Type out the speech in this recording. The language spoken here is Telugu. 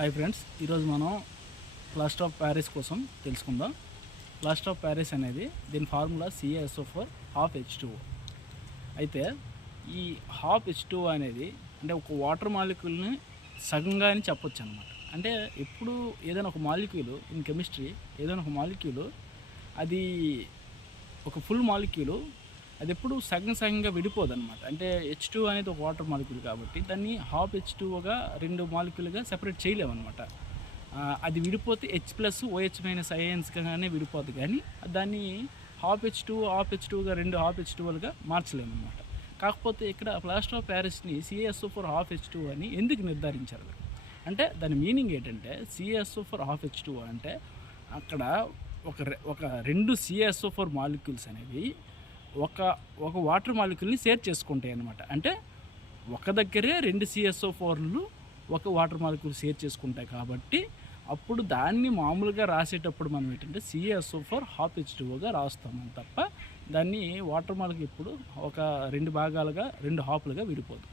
హాయ్ ఫ్రెండ్స్, ఈరోజు మనం ప్లాస్టర్ ఆఫ్ ప్యారిస్ కోసం తెలుసుకుందాం. ప్లాస్టర్ ఆఫ్ ప్యారిస్ అనేది దీని ఫార్ములా CaSO4 హాఫ్ H2O. అయితే ఈ హాఫ్ H2O అనేది అంటే ఒక వాటర్ మాలిక్యూల్ని సగంగా అని చెప్పొచ్చు అనమాట. అంటే ఎప్పుడు ఏదైనా ఒక మాలిక్యూల్ ఇన్ కెమిస్ట్రీ ఏదైనా ఒక మాలిక్యూల్ అది ఒక ఫుల్ మాలిక్యూల్ అది ఎప్పుడు సగం సగంగా విడిపోదు అనమాట. అంటే H2 అనేది ఒక వాటర్ మాలిక్యూల్ కాబట్టి దాన్ని హాఫ్ H2Oగా రెండు మాలిక్యూల్గా సెపరేట్ చేయలేమన్నమాట. అది విడిపోతే H+OH- అయాన్స్గానే విడిపోదు, కానీ దాన్ని హాఫ్ H2గా రెండు హాఫ్ H2Oలుగా మార్చలేమన్నమాట. కాకపోతే ఇక్కడ plaster of ప్యారిస్ని CaSO4 half H2O అని ఎందుకు నిర్ధారించారు అంటే దాని మీనింగ్ ఏంటంటే CaSO4 హాఫ్ H2O అంటే అక్కడ ఒక రెండు CaSO4 మాలిక్యూల్స్ అనేవి ఒక వాటర్ మాలిక్యూల్ని షేర్ చేసుకుంటాయి అన్నమాట. అంటే ఒక దగ్గరే రెండు CaSO4లు ఒక వాటర్ మాలిక్యూల్ షేర్ చేసుకుంటాయి కాబట్టి అప్పుడు దాన్ని మామూలుగా రాసేటప్పుడు మనం ఏంటంటే CaSO4 హాఫ్ H2Oగా రాస్తాము తప్ప దాన్ని వాటర్ మాలిక్యూల్ ఎప్పుడు ఒక రెండు భాగాలుగా రెండు హాఫ్లుగా విడిపోదు.